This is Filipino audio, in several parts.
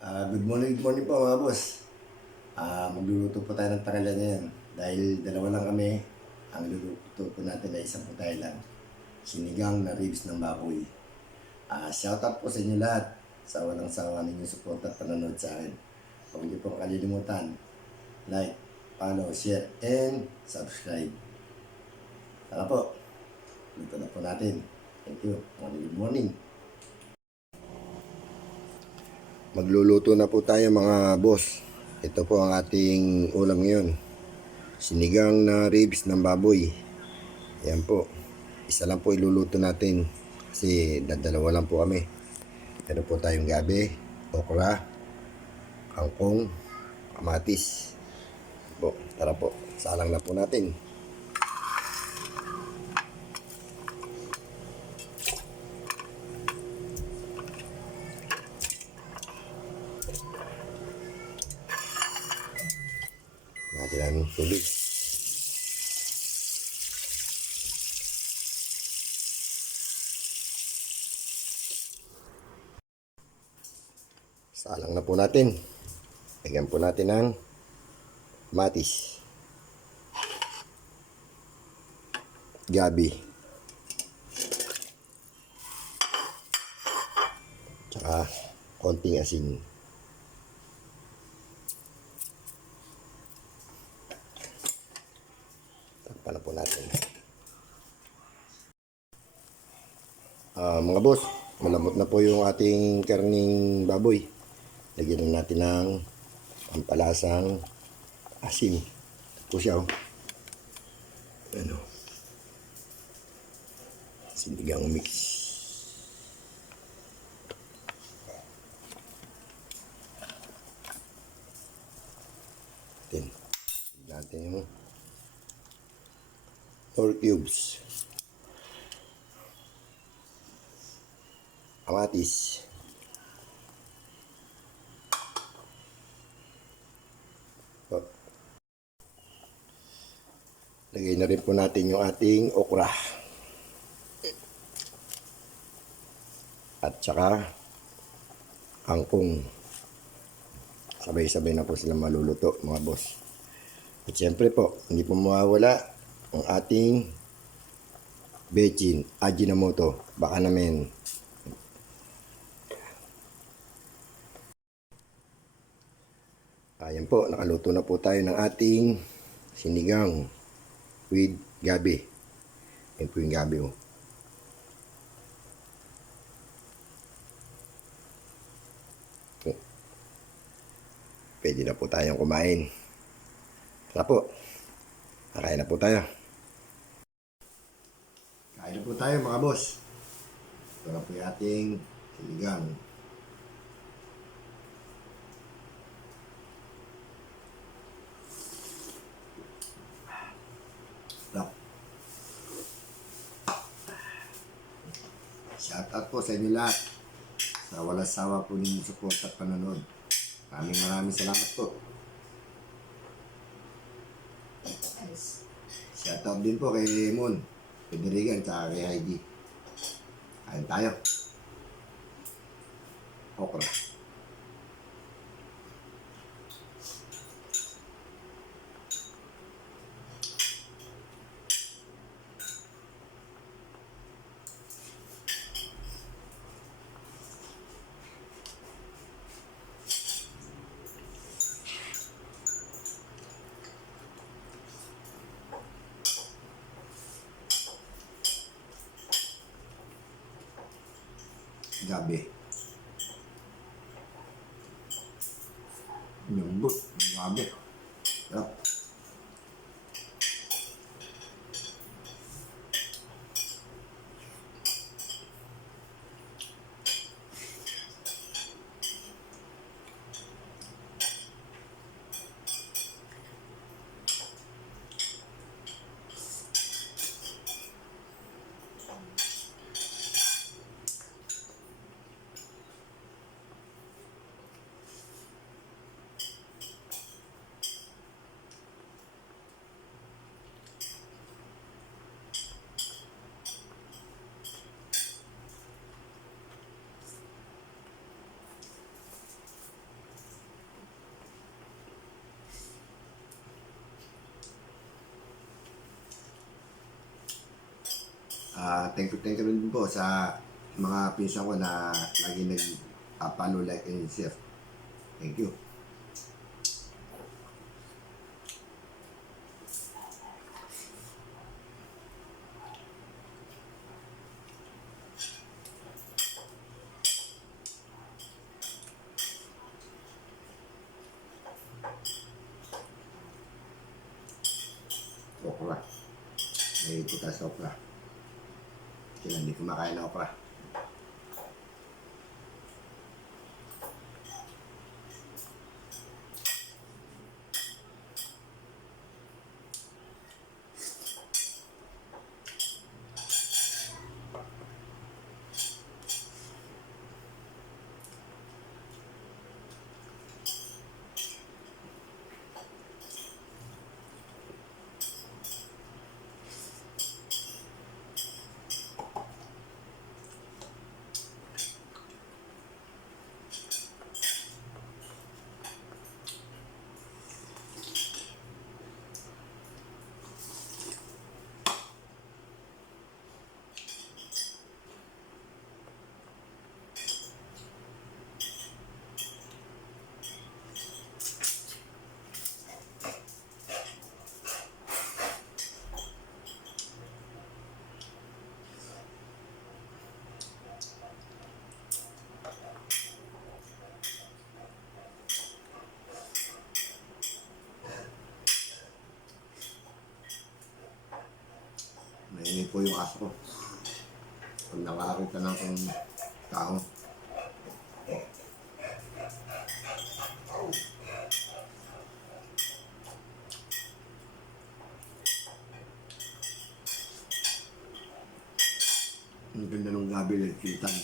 Good morning po mga boss. Magluluto po tayo ng tanghalian ngayon. Dahil dalawa lang kami, ang luluto po natin ay isang putay lang. Sinigang na ribs ng baboy. Shoutout po sa inyo lahat sa walang sawa ninyong support at panonood sa akin. Huwag niyo pong kalilimutan, like, follow, share, and subscribe. Tara po, luto na po natin. Thank you. Good morning. Magluluto na po tayo mga boss. Ito po ang ating ulam ngayon. Sinigang na ribs ng baboy. Yan po. Isa lang po iluluto natin kasi dadalawa lang po kami. Meron po tayong gabi, okra, kangkong, kamatis. Po, tara po. Salang na po natin. Natin ang tubig. Salang na po natin. Lagyan po natin ng kamatis, gabi, tsaka konting asin. Takpan na po natin. Mga boss, malamot na po yung ating karning baboy. Lagyan na natin ng pampalasang asin. Ito siya, oh. Ano? Sinigang mix. Natin yung 4 cubes. Kamatis. Lagay na rin po natin yung ating okra. At saka kangkong. Sabay-sabay na po sila maluluto mga boss. At syempre po, hindi po mawawala ang ating bechin, Ajinomoto. Baka namin. Ayan po, nakaluto na po tayo ng ating sinigang with gabi. Yan po yung gabi, oh. Pwede na po tayong kumain. Tara po. Nakain na po tayo. Kain na po tayo mga boss. Ito na po yung ating sinigang. Shoutout po sa inyo lahat sa walang sawa po ninyong support at panonood. Maraming salamat po. Shoutout din po kay Mon, Pederigan, at kay Heidi. Kain tayo. Okra. Gabi. Nyumbut. Gabi. Sarap. Thank you rin po sa mga pinsan ko na lagi nag-follow, like, and share. Thank you. Okra. May putas sa okra. Sila hindi kumakain ng okra. Mainit po yung aso ko. Pag nakakita ng tao. Ang ganda ng gabi ng kitan.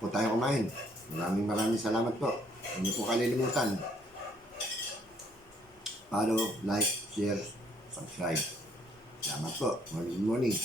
Tapos po tayo kumain. Maraming salamat po. Huwag niyo po kalilimutan. Follow, like, share, subscribe. Salamat po. Morning.